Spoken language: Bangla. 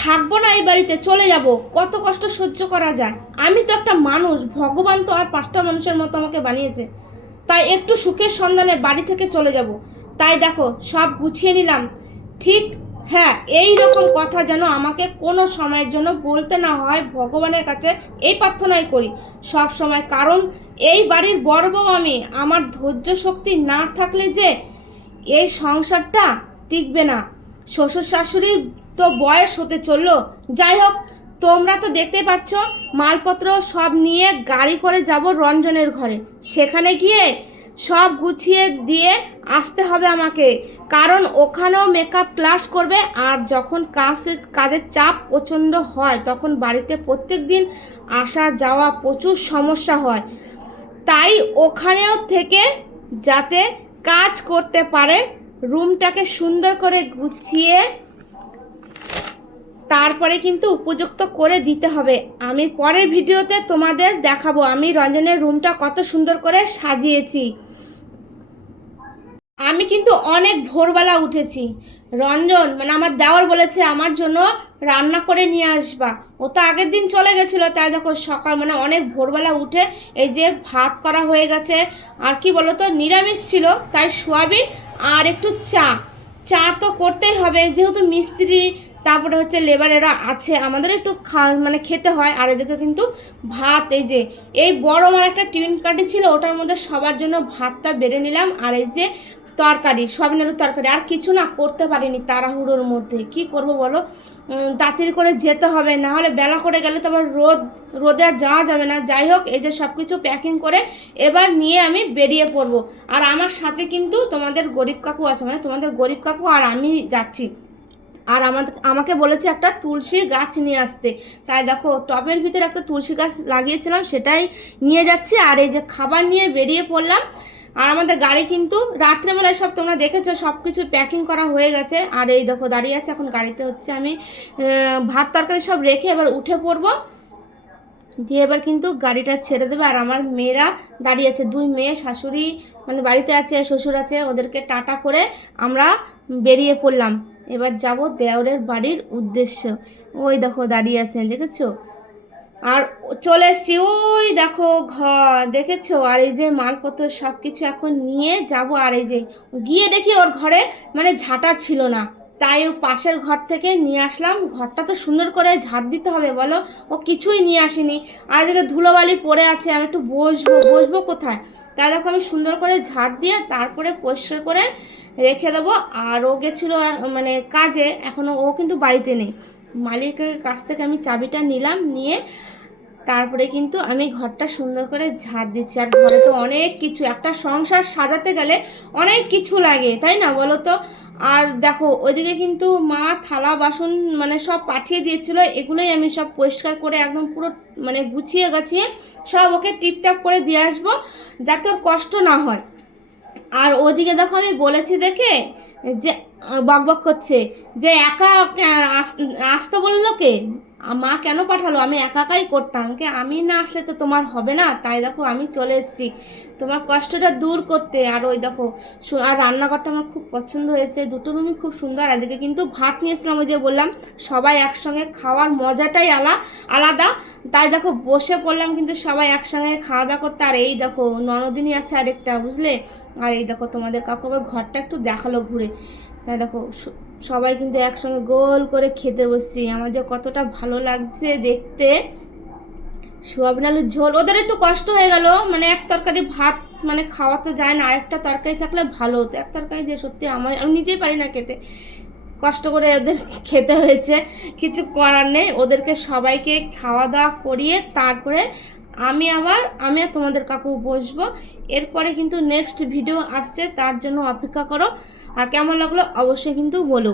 থাকব না এই বাড়িতে, চলে যাব। কত কষ্ট সহ্য করা যায়। আমি তো একটা মানুষ, ভগবান তো আর পাঁচটা মানুষের মতো আমাকে বানিয়েছে। তাই একটু সুখের সন্ধানে বাড়ি থেকে চলে যাব। তাই দেখো, সব গুছিয়ে নিলাম। ঠিক হ্যাঁ এই রকম কথা যেন আমাকে কোনো সময়ের জন্য বলতে না হয়, ভগবানের কাছে এই প্রার্থনাই করি। সব সময়, কারণ এই বাড়ির বড় বউ আমি। আমার ধৈর্য শক্তি না থাকলে যে এই সংসারটা টিকবে না। শ্বশুর শাশুড়ির তো বয়স হতে চলল। যাই হোক, তোমরা তো দেখতে পাচ্ছ, মালপত্র সব নিয়ে গাড়ি করে যাব রঞ্জনের ঘরে। সেখানে গিয়ে সব গুছিয়ে দিয়ে আসতে হবে আমাকে, কারণ ওখানেও মেকআপ ক্লাস করবে, আর যখন কাজের কাজের চাপ প্রচণ্ড হয়, তখন বাড়িতে প্রত্যেক দিন আসা যাওয়া প্রচুর সমস্যা হয়। তাই ওখানেও থেকে যাতে কাজ করতে পারে রুমটাকে সুন্দর করে গুছিয়ে তারপরে কিন্তু উপযুক্ত করে দিতে হবে। আমি পরের ভিডিওতে তোমাদের দেখাবো আমি রঞ্জনের রুমটা কত সুন্দর করে সাজিয়েছি। আমি কিন্তু অনেক ভোরবেলা উঠেছি। রঞ্জন মানে আমার দেওয়ার বলেছে আমার জন্য রান্না করে নিয়ে আসবা। ও তো আগের দিন চলে গেছিল, তাই দেখো সকাল মানে অনেক ভোরবেলা উঠে এই যে ভাত করা হয়ে গেছে। আর কি বলো তো নিরামিষ ছিল, তাই সোয়াবিন আর একটু চা। চা তো করতেই হবে, যেহেতু মিস্ত্রি তারপরে হচ্ছে লেবারেরা আছে, আমাদের একটু খা মানে খেতে হয়। আর এদিকে কিন্তু ভাত, এই যে, এই বড় আমার একটা টিফিন কাটি ছিল, ওটার মধ্যে সবার জন্য ভাতটা বেড়ে নিলাম। আর এই যে তরকারি সয়াবিনের তরকারি, আর কিছু না করতে পারিনি তাড়াহুড়োর মধ্যে। কি করব বলো? তাড়াতাড়ি করে যেতে হবে, না হলে বেলা করে গেলে তো আবার রোদ, রোদে আর যাওয়া যাবে না। যাই হোক, এই যে সব কিছু প্যাকিং করে এবার নিয়ে আমি বেরিয়ে পড়ব। আর আমার সাথে কিন্তু তোমাদের গরিব কাকু আছে মানে তোমাদের গরিব কাকু আর আমি যাচ্ছি। আর আমাদের আমাকে বলেছে একটা তুলসী গাছ নিয়ে আসতে। তাই দেখো, টবের ভিতরে একটা তুলসী গাছ লাগিয়েছিলাম, সেটাই নিয়ে যাচ্ছি। আর এই যে খাবার নিয়ে বেরিয়ে পড়লাম, আর আমাদের গাড়ি কিন্তু রাত্রেবেলায় সব তোমরা দেখেছ সব কিছু প্যাকিং করা হয়ে গেছে। আর এই দেখো, দাঁড়িয়ে আছে, এখন গাড়িতে হচ্ছে আমি ভাত তরকারি সব রেখে এবার উঠে পড়ব। দিয়ে এবার কিন্তু গাড়িটা ছেড়ে দেবে। আর আমার মেয়েরা দাঁড়িয়ে আছে, দুই মেয়ে, শাশুড়ি মানে বাড়িতে আছে, শ্বশুর আছে, ওদেরকে টাটা করে আমরা বেরিয়ে পড়লাম। এবার যাব দেওরের বাড়ির উদ্দেশ্য। ওই দেখো দাঁড়িয়ে আছেন দেখেছ? আর চলে এসছি, ওই দেখো ঘর, দেখেছ? আর এই যে মালপত্র সব কিছু এখন নিয়ে যাব, আর এই যে গিয়ে দেখি ওর ঘরে মানে ঝাঁটা ছিল না। তাই ও পাশের ঘর থেকে নিয়ে আসলাম। ঘরটা তো সুন্দর করে ঝাঁট দিতে হবে, বলো? ও কিছুই নিয়ে আসেনি। আর এদিকে ধুলোবালি পড়ে আছে, আমি একটু বসবো বসবো কোথায়? তাই দেখো আমি সুন্দর করে ঝাঁট দিয়ে তারপরে পরিষ্কার করে রেখে দেবো। আর ও গেছিল মানে কাজে এখনও ও কিন্তু বাড়িতে নেই। মালিকের কাছ থেকে আমি চাবিটা নিলাম, নিয়ে তারপরে কিন্তু আমি ঘরটা সুন্দর করে ঝাড় দিচ্ছি। আর ঘরে তো অনেক কিছু, একটা সংসার সাজাতে গেলে অনেক কিছু লাগে, তাই না বলো তো? আর দেখো, ওইদিকে কিন্তু মা থালা, বাসন মানে সব পাঠিয়ে দিয়েছিল। এগুলোই আমি সব পরিষ্কার করে একদম পুরো মানে গুছিয়ে গাছিয়ে সব ওকে টিপটাপ করে দিয়ে আসব, যাতে কষ্ট না হয়। আর ওদিকে দেখো আমি বলেছি দেখে যে বকবক বক করছে। যে একা আস- আসতে বলল কে? মা কেন পাঠালো? আমি একা একাই করতাম। কে, আমি না আসলে তো তোমার হবে না? তাই দেখো, আমি চলে এসেছি। তোমার কষ্টটা দূর করতে। আর ওই দেখো আর রান্নাঘরটা আমার খুব পছন্দ হয়েছে। দুটো রুমই খুব সুন্দর। এদিকে কিন্তু ভাত নিয়েছিলাম ওই যে বললাম, সবাই একসঙ্গে খাওয়ার মজাটাই আলা, আলাদা। তাই দেখো, বসে পড়লাম কিন্তু সবাই একসঙ্গে খাওয়া দাওয়া করতে। আর এই দেখো, ননদিনী আছে আরেকটা, বুঝলে? আর এই দেখো, তোমাদের কাকু আবার ঘরটা একটু দেখাল ঘুরে। তাই দেখো সবাই কিন্তু একসঙ্গে গোল করে খেতে বসছি। আমার যে কতটা ভালো লাগছে দেখতে। সোয়াবিন আলুর ঝোল, ওদের একটু কষ্ট হয়ে গেল। মানে এক তরকারি ভাত মানে খাওয়া তো যায় না। আরেকটা তরকারি থাকলে ভালো হতো। এক তরকারি দিয়ে সত্যি আমার, আমি নিজেই পারি না খেতে। কষ্ট করে ওদের খেতে হয়েছে। কিছু করার নেই। ওদেরকে সবাইকে খাওয়া দাওয়া করিয়ে তারপরে আমি আবার, আমি আর তোমাদের কাকু বসবো। এরপরে কিন্তু নেক্সট ভিডিও আসছে। তার জন্য অপেক্ষা করো। আর কেমন লাগল অবশ্যই কিন্তু বলো।